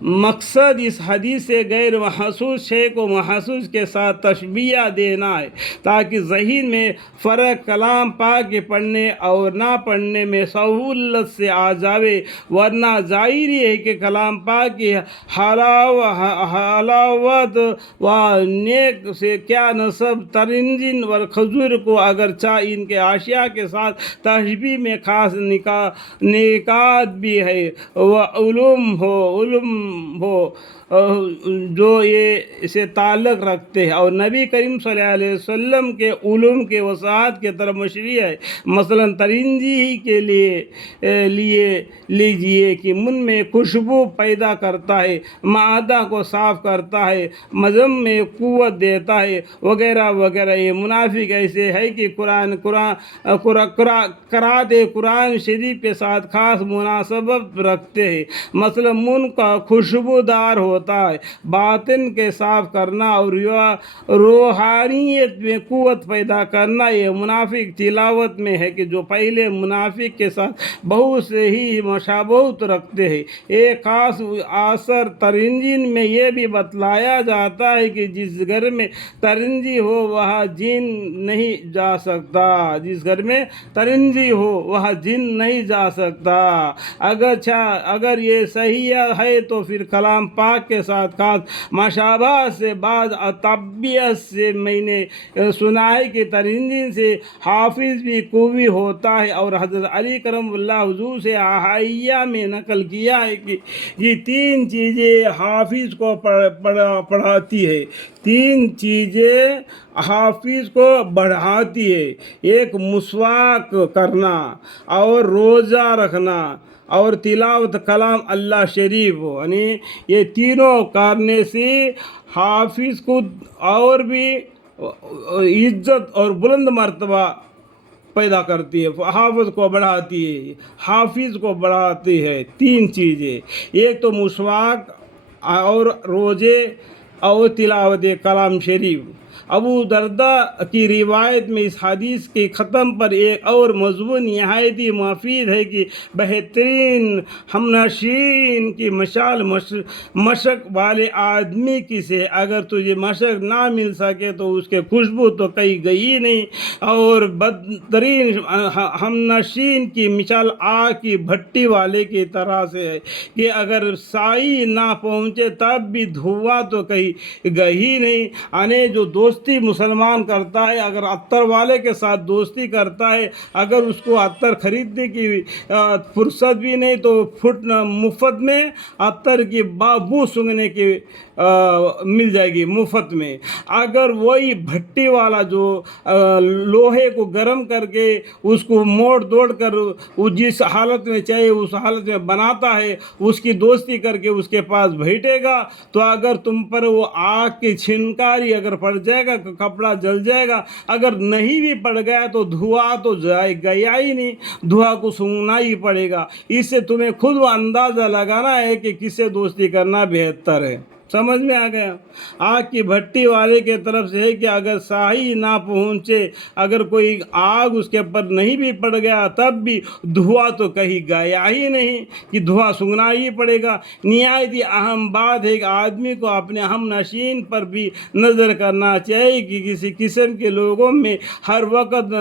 مقصد اس حدیث سے غیر محسوس شے کو محسوس کے ساتھ تشبیہ دینا ہے تاکہ ذہن میں فرق کلام پاک کے پڑھنے اور نہ پڑھنے میں سہولت سے آ جاوے، ورنہ ظاہر ہے کہ کلام پاک کی حلاوت و نیک سے کیا نسب ترنجین و کھجور کو اگرچہ ان کے اشیاء کے ساتھ تشبیہ میں خاص نکات بھی ہے وہ علوم ہو جو یہ اسے تعلق رکھتے ہیں اور نبی کریم صلی اللہ علیہ وسلم کے علوم کے وسعت کے طرف مشریع ہے۔ مثلا ترنجی ہی کے لیے لیجئے کہ من میں خوشبو پیدا کرتا ہے، معدہ کو صاف کرتا ہے، مزم میں قوت دیتا ہے وغیرہ وغیرہ۔ یہ منافق ایسے ہے کہ قرأت قرآن شریف کے ساتھ خاص مناسبت رکھتے ہیں، مثلا من کا خوشبودار ہوتا ہے، باطن کے صاف کرنا اور روحانیت میں قوت پیدا کرنا۔ یہ منافق تلاوت میں ہے کہ جو پہلے منافق کے ساتھ بہت سے ہی مشابہت رکھتے ہیں۔ ایک خاص اثر ترنجین میں یہ بھی بتلایا جاتا ہے کہ جس گھر میں ترنجی ہو وہاں جن نہیں جا سکتا، جس گھر میں ترنجی ہو وہاں جن نہیں جا سکتا۔ اگر یہ صحیح ہے تو پھر کلام پاک کے ساتھ خاص مشابہت سے بعض طبیعت سے میں نے سنا ہے کہ ترنجین سے حافظ بھی قوی ہوتا ہے، اور حضرت علی کرم اللہ حضور سے احیاء میں نقل کیا ہے کہ یہ تین چیزیں حافظ کو پڑھاتی ہے، تین چیزیں حافظ کو بڑھاتی ہے: ایک مسواک کرنا اور روزہ رکھنا اور تلاوت کلام اللہ شریف ہو، یعنی یہ تینوں کرنے سے حافظ کو اور بھی عزت اور بلند مرتبہ پیدا کرتی ہے، حافظ کو بڑھاتی ہے، حافظ کو بڑھاتی ہے۔ تین چیزیں، ایک تو مسواک اور روزے اور تلاوت کلام شریف۔ ابو درداء کی روایت میں اس حدیث کے ختم پر ایک اور مضمون نہایت ہی مفید ہے کہ بہترین ہمنشین کی مثال مشق والے آدمی کی سے، اگر تجھے مشق نہ مل سکے تو اس کے خوشبو تو کہیں گئی نہیں، اور بدترین ہمنشین کی مثال آگ کی بھٹی والے کی طرح سے ہے کہ اگر سائی نہ پہنچے تب بھی دھواں تو کہیں گئی نہیں۔ یعنی جو دوستی مسلمان کرتا ہے، اگر عطر والے کے ساتھ دوستی کرتا ہے، اگر اس کو عطر خریدنے کی فرصت بھی نہیں تو مفت میں عطر کی بو سونگھنے کی مل جائے گی مفت میں۔ اگر وہی بھٹی والا جو لوہے کو گرم کر کے اس کو موڑ دوڑ کر وہ جس حالت میں چاہے اس حالت میں بناتا ہے، اس کی دوستی کر کے اس کے پاس بیٹھے گا تو اگر تم پر وہ آگ کی چھنکاری اگر پڑ جائے گا کپڑا جل جائے گا، اگر نہیں بھی پڑ گیا تو دھواں تو گیا ہی نہیں، دھواں کو سونگھنا ہی پڑے گا۔ اس سے تمہیں خود وہ اندازہ لگانا ہے کہ کس سے دوستی کرنا بہتر ہے۔ سمجھ میں آ گیا؟ آگ کی بھٹی والے کے طرف سے ہے کہ اگر سائی نہ پہنچے، اگر کوئی آگ اس کے پر نہیں بھی پڑ گیا تب بھی دھواں تو کہیں گیا ہی نہیں کہ دھواں سونگھنا ہی پڑے گا۔ نہایت ہی اہم بات ہے کہ آدمی کو اپنے ہم نشین پر بھی نظر کرنا چاہیے کہ کسی قسم کے لوگوں میں ہر وقت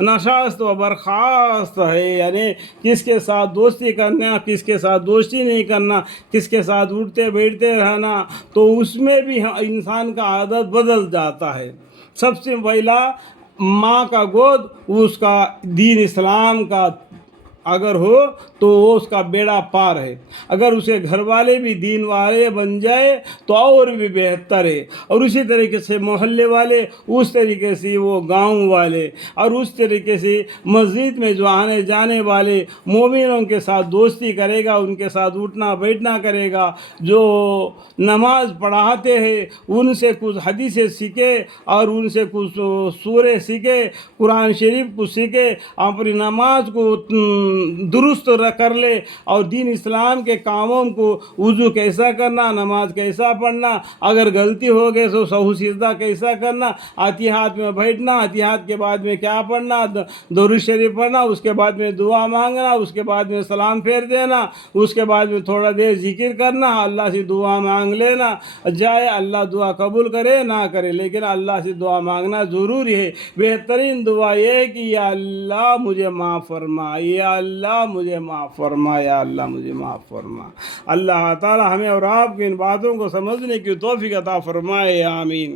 نشست و برخاست ہے، یعنی کس کے ساتھ دوستی کرنا، کس کے ساتھ دوستی نہیں کرنا، کس کے ساتھ اٹھتے بیٹھتے رہنا، تو اس میں بھی انسان کا عادت بدل جاتا ہے۔ سب سے پہلا ماں کا گود، اس کا دین اسلام کا اگر ہو تو وہ اس کا بیڑا پار ہے۔ اگر اسے گھر والے بھی دین والے بن جائے تو اور بھی بہتر ہے، اور اسی طریقے سے محلے والے، اس طریقے سے وہ گاؤں والے، اور اس طریقے سے مسجد میں جو آنے جانے والے مومنوں کے ساتھ دوستی کرے گا، ان کے ساتھ اٹھنا بیٹھنا کرے گا، جو نماز پڑھاتے ہیں ان سے کچھ حدیثیں سیکھے اور ان سے کچھ سورے سیکھے، قرآن شریف کو سیکھے، اپنی نماز کو درست کر لے اور دین اسلام کے کاموں کو وضو کیسا کرنا، نماز کیسا پڑھنا، اگر غلطی ہو گئے تو سہو سجدہ کیسا کرنا، اتحاد میں بیٹھنا، اتحاد کے بعد میں کیا پڑھنا، درود شریف پڑھنا، اس کے بعد میں دعا مانگنا، اس کے بعد میں سلام پھیر دینا، اس کے بعد میں تھوڑا دیر ذکر کرنا، اللہ سے دعا مانگ لینا جائے، اللہ دعا قبول کرے نہ کرے لیکن اللہ سے دعا مانگنا ضروری ہے۔ بہترین دعا یہ ہے کہ یا اللہ مجھے معاف فرما، یا اللہ مجھے معاف فرما، یا اللہ مجھے معاف فرما۔ اللہ تعالی ہمیں اور آپ کی ان باتوں کو سمجھنے کی توفیق عطا فرمائے، آمین۔